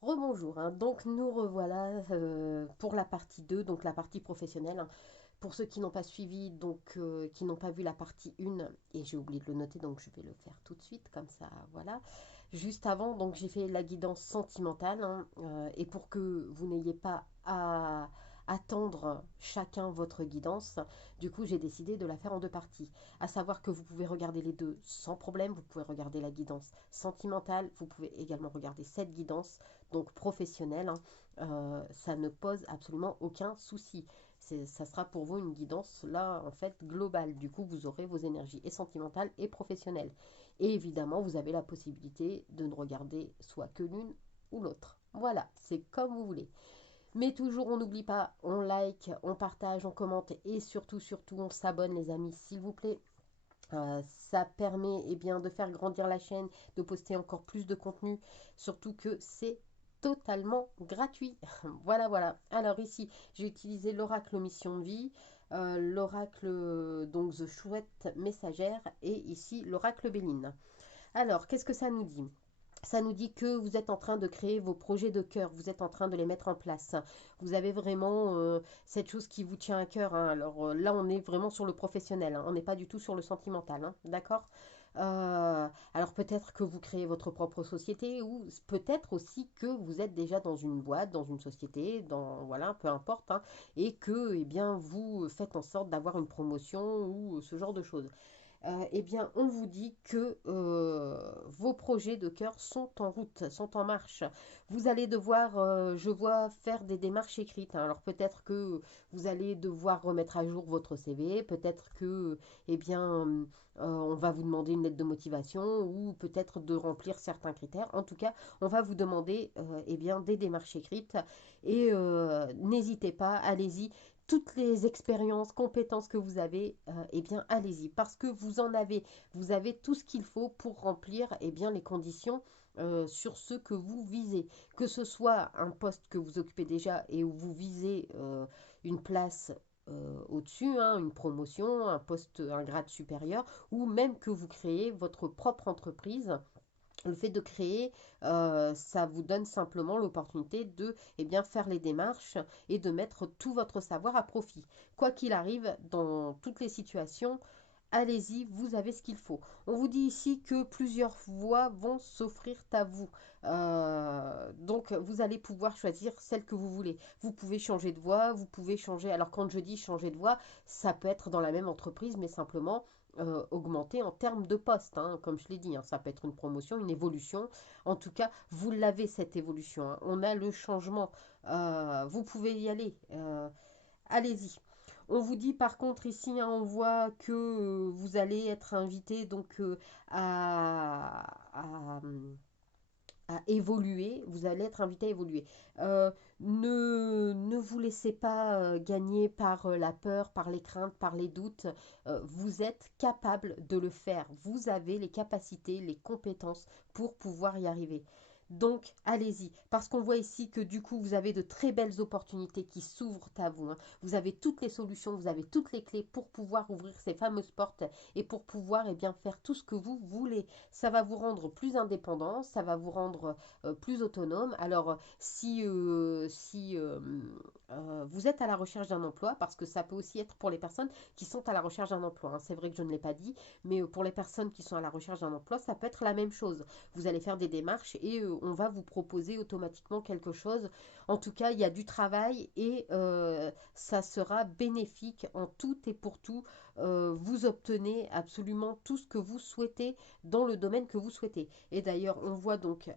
Rebonjour, hein. Donc nous revoilà pour la partie 2, donc la partie professionnelle, hein. Pour ceux qui n'ont pas suivi, donc qui n'ont pas vu la partie 1, et j'ai oublié de le noter, donc je vais le faire tout de suite, comme ça, voilà. Juste avant, donc j'ai fait la guidance sentimentale, hein, et pour que vous n'ayez pas à attendre chacun votre guidance, du coup j'ai décidé de la faire en deux parties. À savoir que vous pouvez regarder les deux sans problème, vous pouvez regarder la guidance sentimentale, vous pouvez également regarder cette guidance donc professionnel, hein, ça ne pose absolument aucun souci. Ça sera pour vous une guidance là en fait globale. Du coup, vous aurez vos énergies et sentimentales et professionnelles. Et évidemment, vous avez la possibilité de ne regarder soit que l'une ou l'autre. Voilà, c'est comme vous voulez. Mais toujours, on n'oublie pas, on like, on partage, on commente et surtout, surtout, on s'abonne les amis, s'il vous plaît. Ça permet bien, de faire grandir la chaîne, de poster encore plus de contenu, surtout que c'est totalement gratuit. Voilà, voilà. Alors ici, j'ai utilisé l'oracle Mission de Vie, l'oracle donc The Chouette Messagère et ici l'oracle Béline. Alors, qu'est-ce que ça nous dit? Ça nous dit que vous êtes en train de créer vos projets de cœur, vous êtes en train de les mettre en place. Vous avez vraiment cette chose qui vous tient à cœur, hein. Alors là, on est vraiment sur le professionnel, hein. On n'est pas du tout sur le sentimental, hein. D'accord. Alors peut-être que vous créez votre propre société ou peut-être aussi que vous êtes déjà dans une boîte, dans une société, dans voilà, peu importe, hein, et que vous faites en sorte d'avoir une promotion ou ce genre de choses. On vous dit que vos projets de cœur sont en route, sont en marche. Vous allez devoir, je vois, faire des démarches écrites, hein. Alors peut-être que vous allez devoir remettre à jour votre CV, peut-être que, on va vous demander une lettre de motivation ou peut-être de remplir certains critères. En tout cas, on va vous demander, des démarches écrites et n'hésitez pas, allez-y, toutes les expériences, compétences que vous avez, allez-y, parce que vous avez tout ce qu'il faut pour remplir les conditions sur ce que vous visez. Que ce soit un poste que vous occupez déjà et où vous visez une place au-dessus, hein, une promotion, un poste, un grade supérieur, ou même que vous créez votre propre entreprise. Le fait de créer, ça vous donne simplement l'opportunité de faire les démarches et de mettre tout votre savoir à profit. Quoi qu'il arrive, dans toutes les situations, allez-y, vous avez ce qu'il faut. On vous dit ici que plusieurs voies vont s'offrir à vous. Donc, vous allez pouvoir choisir celle que vous voulez. Vous pouvez changer de voie, vous pouvez changer. Alors, quand je dis changer de voie, ça peut être dans la même entreprise, mais simplement augmenter en termes de poste, hein, comme je l'ai dit, hein. Ça peut être une promotion, une évolution. En tout cas, vous l'avez cette évolution, hein. On a le changement. Vous pouvez y aller. Allez-y. On vous dit par contre ici, hein, on voit que vous allez être invité donc à évoluer, vous allez être invité à évoluer. Euh, ne vous laissez pas gagner par la peur, par les craintes, par les doutes. Vous êtes capable de le faire. Vous avez les capacités, les compétences pour pouvoir y arriver. Donc, allez-y, parce qu'on voit ici que du coup, vous avez de très belles opportunités qui s'ouvrent à vous, hein. Vous avez toutes les solutions, vous avez toutes les clés pour pouvoir ouvrir ces fameuses portes et pour pouvoir faire tout ce que vous voulez. Ça va vous rendre plus indépendant, ça va vous rendre plus autonome. Alors, si vous êtes à la recherche d'un emploi, parce que ça peut aussi être pour les personnes qui sont à la recherche d'un emploi, hein. C'est vrai que je ne l'ai pas dit, mais pour les personnes qui sont à la recherche d'un emploi, ça peut être la même chose. Vous allez faire des démarches et on va vous proposer automatiquement quelque chose. En tout cas, il y a du travail et ça sera bénéfique en tout et pour tout. Vous obtenez absolument tout ce que vous souhaitez dans le domaine que vous souhaitez. Et d'ailleurs, on voit donc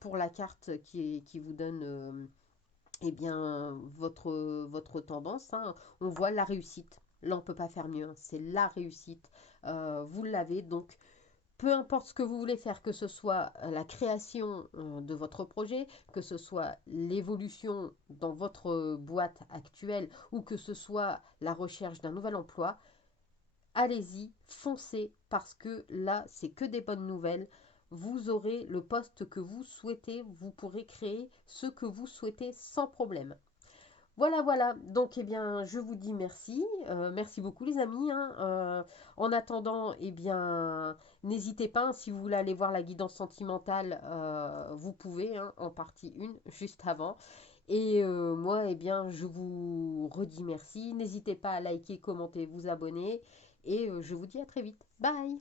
pour la carte qui vous donne votre tendance, hein, on voit la réussite. Là, on ne peut pas faire mieux, hein. C'est la réussite. Vous l'avez donc. Peu importe ce que vous voulez faire, que ce soit la création de votre projet, que ce soit l'évolution dans votre boîte actuelle ou que ce soit la recherche d'un nouvel emploi, allez-y, foncez parce que là, c'est que des bonnes nouvelles. Vous aurez le poste que vous souhaitez, vous pourrez créer ce que vous souhaitez sans problème. Voilà, voilà. Donc, eh bien, je vous dis merci. Merci beaucoup, les amis, hein. En attendant, eh bien, n'hésitez pas, hein, si vous voulez aller voir la guidance sentimentale, vous pouvez, hein, en partie 1, juste avant. Et moi, eh bien, je vous redis merci. N'hésitez pas à liker, commenter, vous abonner. Et je vous dis à très vite. Bye!